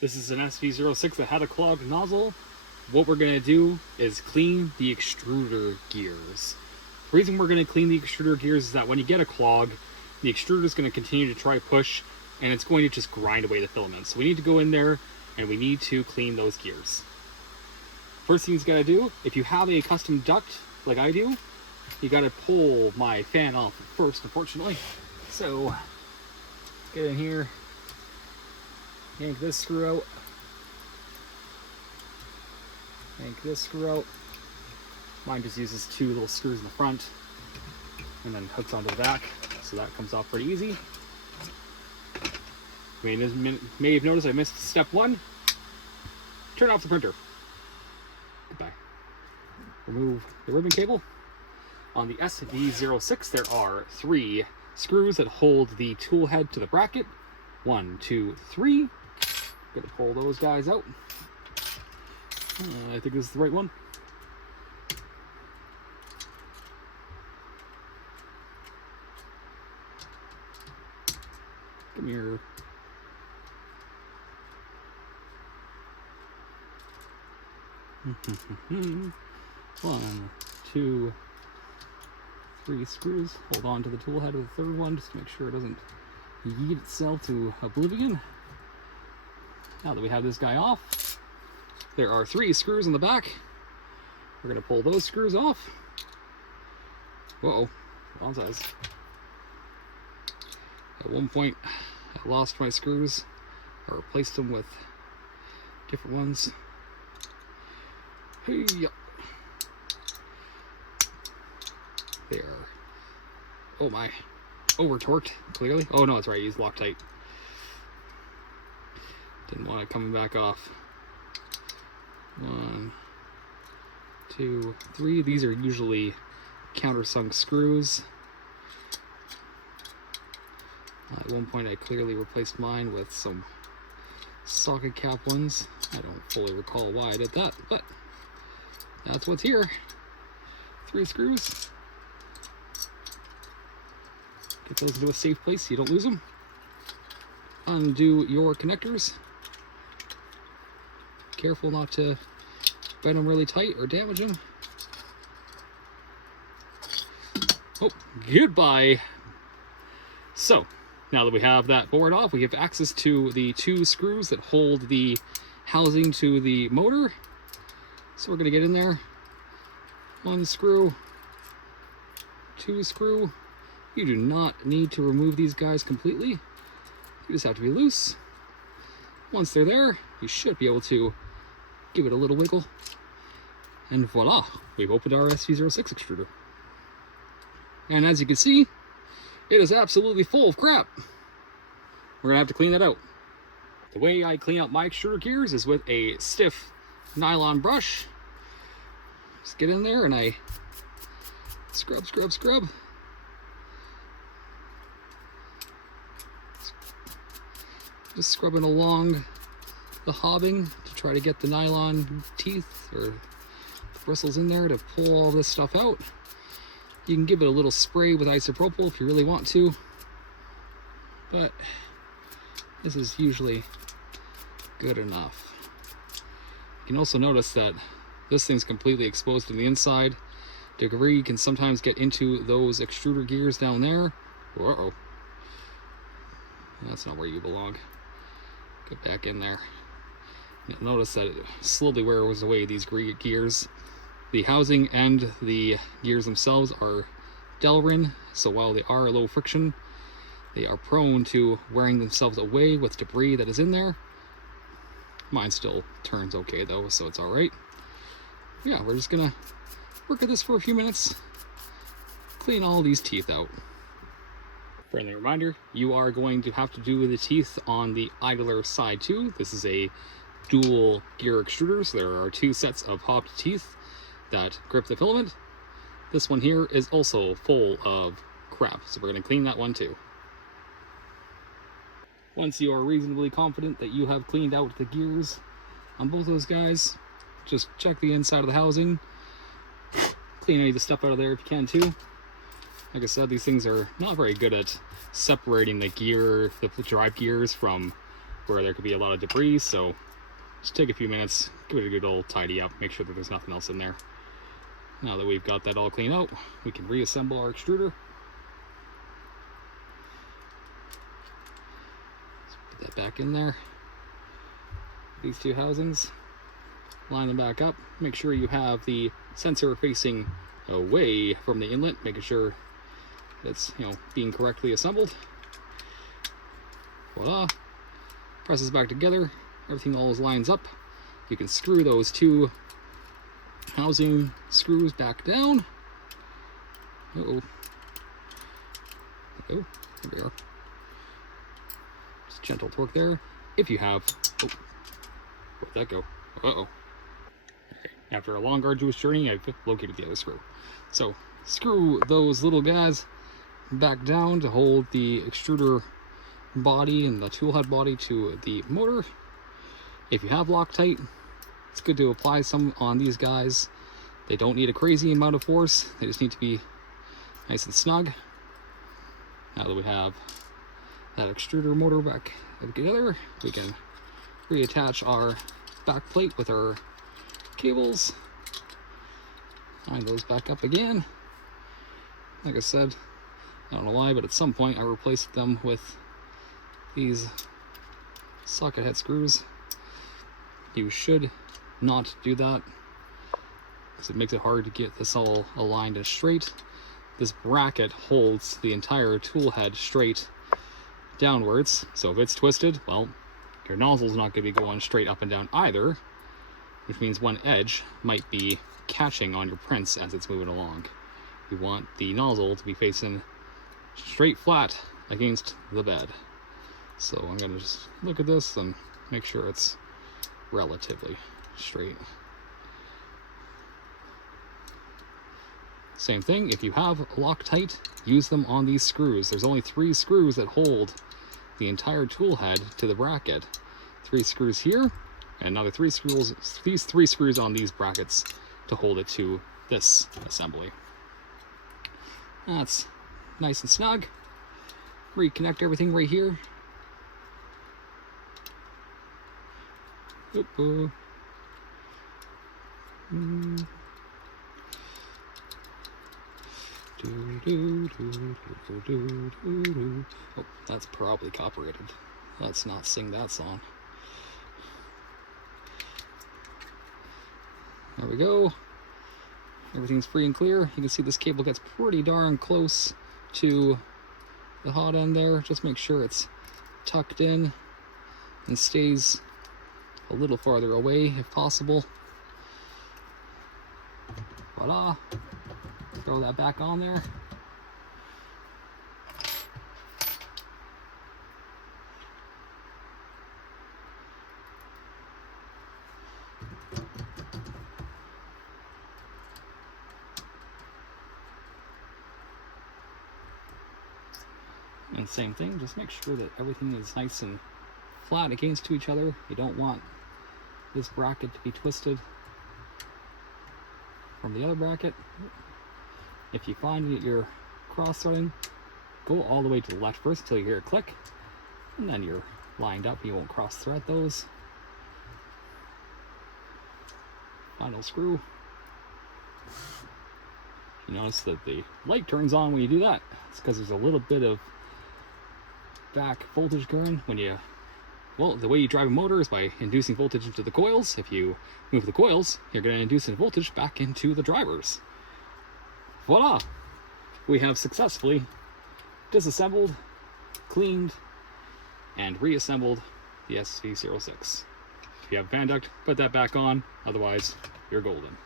This is an SV06 that had a clogged nozzle. What we're going to do is clean the extruder gears. The reason we're going to clean the extruder gears is that when you get a clog, the extruder is going to continue to try push, and it's going to just grind away the filaments. So we need to go in there and we need to clean those gears. First thing you got to do, if you have a custom duct like I do, you got to pull my fan off first, unfortunately. So get in here, yank this screw out, yank this screw out. Mine just uses two little screws in the front and then hooks onto the back, so that comes off pretty easy. You may have noticed I missed step one. Turn off the printer. Goodbye. Remove the ribbon cable. On the SV06, there are 3 screws that hold the tool head to the bracket. 1, 2, 3. Gonna pull those guys out. I think this is the right one. Come here. One, 2, 3 screws. Hold on to the tool head of the third one just to make sure it doesn't yeet itself to oblivion. Now that we have this guy off, there are 3 screws in the back. We're going to pull those screws off. Uh-oh, wrong size. At one point, I lost my screws. I replaced them with different ones. Hey, yep. They are, oh my, over torqued, clearly. Oh no, that's right, I used Loctite. Didn't want it coming back off. 1, 2, 3. These are usually countersunk screws. At one point I clearly replaced mine with some socket cap ones. I don't fully recall why I did that, but that's what's here. 3 screws. Get those into a safe place so you don't lose them. Undo your connectors. Careful not to bend them really tight or damage them. Oh, goodbye. So, now that we have that board off, we have access to the 2 screws that hold the housing to the motor. So we're going to get in there. 1 screw, 2 screw. You do not need to remove these guys completely. You just have to be loose. Once they're there, you should be able to give it a little wiggle. And voila, we've opened our SV06 extruder. And as you can see, it is absolutely full of crap. We're going to have to clean that out. The way I clean out my extruder gears is with a stiff nylon brush. Just get in there and I scrub, scrub, scrub. Just scrubbing along the hobbing to try to get the nylon teeth or bristles in there to pull all this stuff out. You can give it a little spray with isopropyl if you really want to, but this is usually good enough. You can also notice that this thing's completely exposed to the inside. Debris can sometimes get into those extruder gears down there. Uh-oh. That's not where you belong. Get back in there. You'll notice that it slowly wears away these gears. The housing and the gears themselves are Delrin, so while they are low friction, they are prone to wearing themselves away with debris that is in there. Mine still turns okay though, so it's alright. Yeah, we're just gonna work at this for a few minutes, clean all these teeth out. Friendly reminder, you are going to have to do the teeth on the idler side too. This is a dual gear extruder, so there are 2 sets of hobbed teeth that grip the filament. This one here is also full of crap, so we're going to clean that one too. Once you are reasonably confident that you have cleaned out the gears on both those guys, just check the inside of the housing. Clean any of the stuff out of there if you can too. Like I said, these things are not very good at separating the gear, the drive gears from where there could be a lot of debris, so just take a few minutes, give it a good old tidy up, make sure that there's nothing else in there. Now that we've got that all cleaned out, we can reassemble our extruder. Let's put that back in there. These two housings, line them back up. Make sure you have the sensor facing away from the inlet, making sure it's, you know, being correctly assembled. Voila! Presses back together. Everything all lines up. You can screw those two housing screws back down. Uh-oh. Oh, there we are. Just gentle torque there. If you have... Oh, where'd that go? Uh-oh. Okay. After a long, arduous journey, I've located the other screw. So, screw those little guys back down to hold the extruder body and the tool head body to the motor. If you have Loctite, it's good to apply some on these guys. They don't need a crazy amount of force, they just need to be nice and snug. Now that we have that extruder motor back together, we can reattach our back plate with our cables. Line those back up again. Like I said, I don't know why, but at some point I replaced them with these socket head screws. You should not do that because it makes it hard to get this all aligned and straight. This bracket holds the entire tool head straight downwards, so if it's twisted, well, your nozzle's not going to be going straight up and down either, which means one edge might be catching on your prints as it's moving along. You want the nozzle to be facing straight flat against the bed. So I'm going to just look at this and make sure it's relatively straight. Same thing, if you have Loctite, use them on these screws. There's only 3 screws that hold the entire tool head to the bracket. 3 screws here, and another 3 screws, these 3 screws on these brackets to hold it to this assembly. That's nice and snug. Reconnect everything right here. Oh, that's probably copyrighted. Let's not sing that song. There we go. Everything's free and clear. You can see this cable gets pretty darn close to the hot end there. Just make sure it's tucked in and stays a little farther away if possible. Voila! Throw that back on there. And same thing, just make sure that everything is nice and flat against each other. You don't want this bracket to be twisted from the other bracket. If you find that you're cross-threading, go all the way to the left first until you hear a click, and then you're lined up. You won't cross-thread those. Final screw. You notice that the light turns on when you do that. It's because there's a little bit of back voltage going when you, well, the way you drive a motor is by inducing voltage into the coils. If you move the coils, you're going to induce a voltage back into the drivers. Voila! We have successfully disassembled, cleaned, and reassembled the SV06. If you have a fan duct, put that back on, otherwise you're golden.